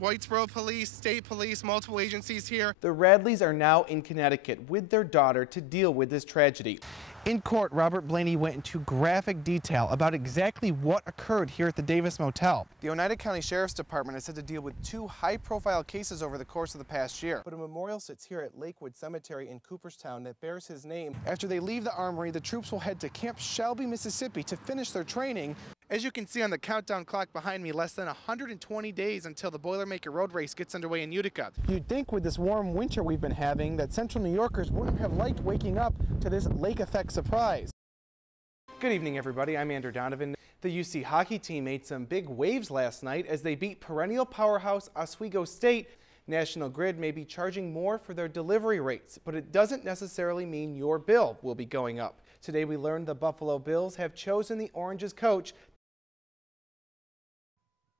Whitesboro Police, State Police, multiple agencies here. The Radleys are now in Connecticut with their daughter to deal with this tragedy. In court, Robert Blaney went into graphic detail about exactly what occurred here at the Davis Motel. The Oneida County Sheriff's Department has had to deal with 2 high-profile cases over the course of the past year. But a memorial sits here at Lakewood Cemetery in Cooperstown that bears his name. After they leave the armory, the troops will head to Camp Shelby, Mississippi to finish their training. As you can see on the countdown clock behind me, less than 120 days until the Boilermaker Road Race gets underway in Utica. You'd think with this warm winter we've been having that Central New Yorkers wouldn't have liked waking up to this lake effect surprise. Good evening, everybody. I'm Andrew Donovan. The UC hockey team made some big waves last night as they beat perennial powerhouse Oswego State. National Grid may be charging more for their delivery rates, but it doesn't necessarily mean your bill will be going up. Today we learned the Buffalo Bills have chosen the Orange's coach.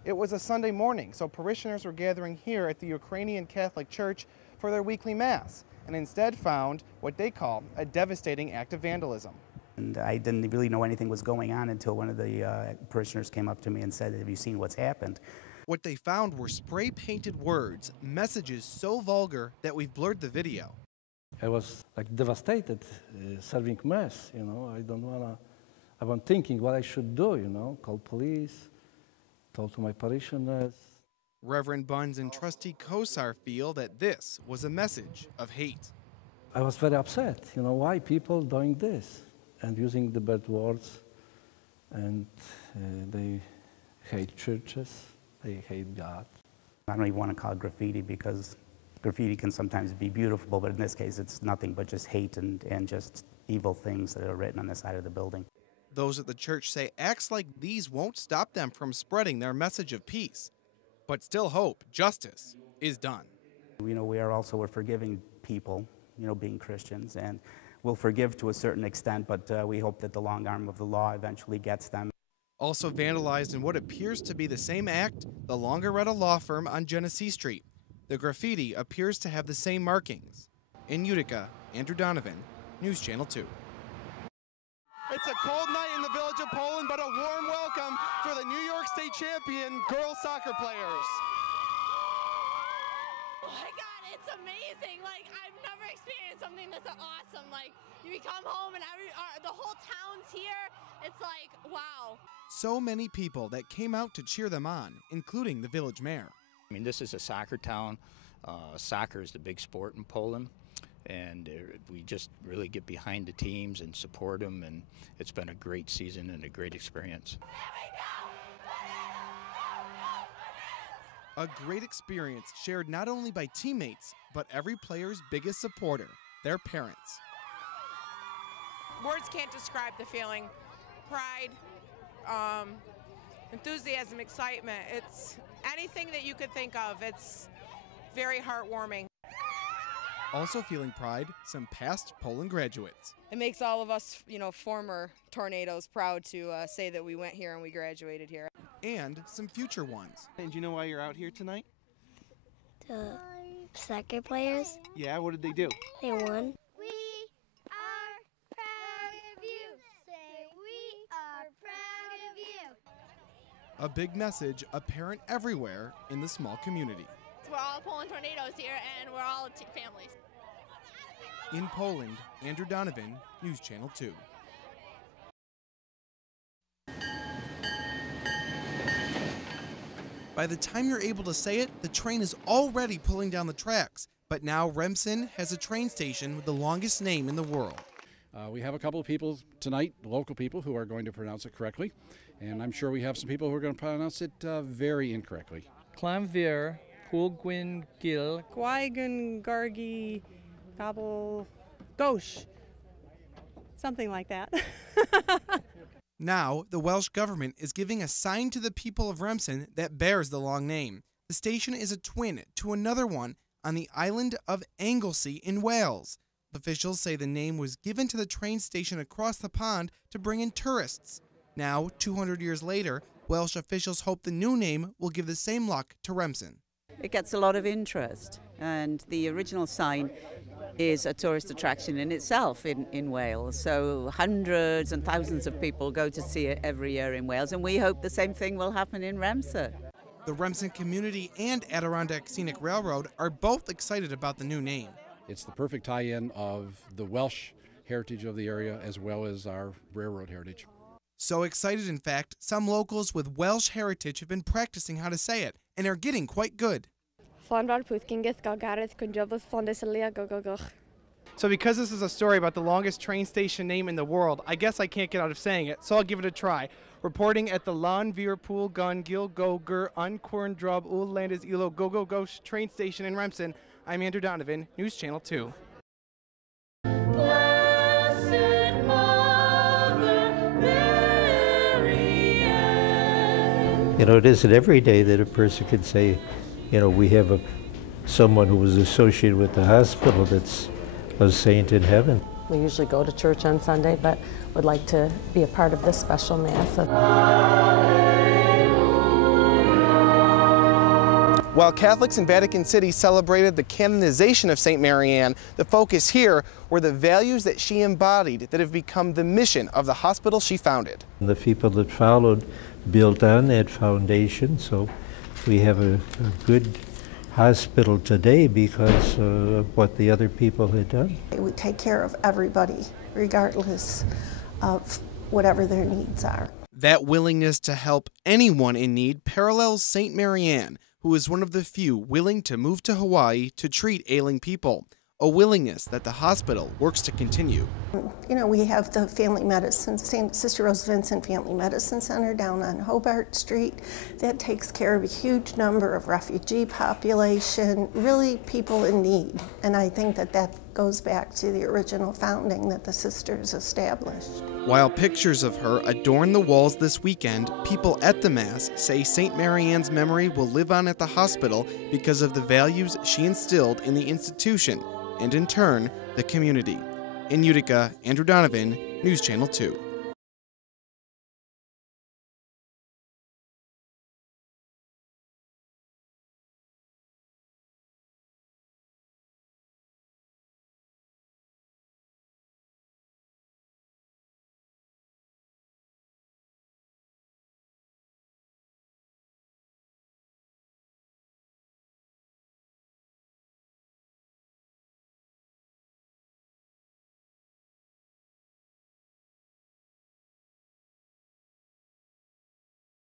It was a Sunday morning, so parishioners were gathering here at the Ukrainian Catholic Church for their weekly Mass, and instead found what they call a devastating act of vandalism. And I didn't really know anything was going on until one of the parishioners came up to me and said, "Have you seen what's happened?" What they found were spray-painted words, messages so vulgar that we've blurred the video. I was like devastated serving Mass, I'm thinking what I should do, call police, talk to my parishioners. Reverend Buns and Trustee Kosar feel that this was a message of hate. I was very upset, why people doing this and using the bad words, and they hate churches, they hate God. I don't even want to call it graffiti because graffiti can sometimes be beautiful, but in this case it's nothing but just hate and just evil things that are written on the side of the building. Those at the church say acts like these won't stop them from spreading their message of peace, but still hope justice is done. We're forgiving people, being Christians, and we'll forgive to a certain extent, but we hope that the long arm of the law eventually gets them. Also vandalized in what appears to be the same act, the Longaretta Law Firm on Genesee Street. The graffiti appears to have the same markings. In Utica, Andrew Donovan, News Channel 2. It's a cold night in the village of Poland, but a warm welcome for the New York State champion girls soccer players. Oh my God, it's amazing. I've never experienced something that's awesome. You come home and the whole town's here. It's wow. So many people that came out to cheer them on, including the village mayor. This is a soccer town. Soccer is the big sport in Poland. And we just really get behind the teams and support them, and it's been a great season and a great experience. A great experience shared not only by teammates, but every player's biggest supporter, their parents. Words can't describe the feeling. Pride, enthusiasm, excitement. It's anything that you could think of. It's very heartwarming. Also feeling pride, some past Poland graduates. It makes all of us, former Tornadoes proud to say that we went here and we graduated here. And some future ones. And do you know why you're out here tonight? The soccer players. Yeah, what did they do? They won. We are proud of you. Say, we are proud of you. A big message apparent everywhere in the small community. We're all Poland Tornadoes here, and we're all families. In Poland, Andrew Donovan, News Channel 2. By the time you're able to say it, the train is already pulling down the tracks. But now Remsen has a train station with the longest name in the world. We have a couple of people tonight, local people, who are going to pronounce it correctly. And I'm sure we have some people who are going to pronounce it very incorrectly. Clanvier, Pulgwin Gil, Gwaigan Gargi, Gobble, Gauche. Something like that. Now, the Welsh government is giving a sign to the people of Remsen that bears the long name. The station is a twin to another one on the island of Anglesey in Wales. Officials say the name was given to the train station across the pond to bring in tourists. Now, 200 years later, Welsh officials hope the new name will give the same luck to Remsen. It gets a lot of interest, and the original sign is a tourist attraction in itself in Wales. So hundreds and thousands of people go to see it every year in Wales, and we hope the same thing will happen in Ramsar. The Remsen community and Adirondack Scenic Railroad are both excited about the new name. It's the perfect tie-in of the Welsh heritage of the area as well as our railroad heritage. So excited, in fact, some locals with Welsh heritage have been practicing how to say it and are getting quite good. So because this is a story about the longest train station name in the world, I guess I can't get out of saying it, so I'll give it a try. Reporting at the Lan Veerpool Gun Gil Goger Uncorn Drub Landis Ilo Gogo Gosh train station in Remsen, I'm Andrew Donovan, News Channel 2. You know, it isn't every day that a person can say, you know, we have someone who was associated with the hospital that's a saint in heaven. We usually go to church on Sunday, but would like to be a part of this special Mass. While Catholics in Vatican City celebrated the canonization of St. Mary Ann, the focus here were the values that she embodied that have become the mission of the hospital she founded. The people that followed built on that foundation, so we have a good hospital today because of what the other people had done. We take care of everybody, regardless of whatever their needs are. That willingness to help anyone in need parallels St. Mary Ann, who is one of the few willing to move to Hawaii to treat ailing people, a willingness that the hospital works to continue. You know, we have the family medicine, Sister Rose Vincent Family Medicine Center down on Hobart Street. That takes care of a huge number of refugee population, really people in need. And I think that that goes back to the original founding that the sisters established. While pictures of her adorn the walls this weekend, people at the Mass say St. Mary Ann's memory will live on at the hospital because of the values she instilled in the institution and, in turn, the community. In Utica, Andrew Donovan, News Channel 2.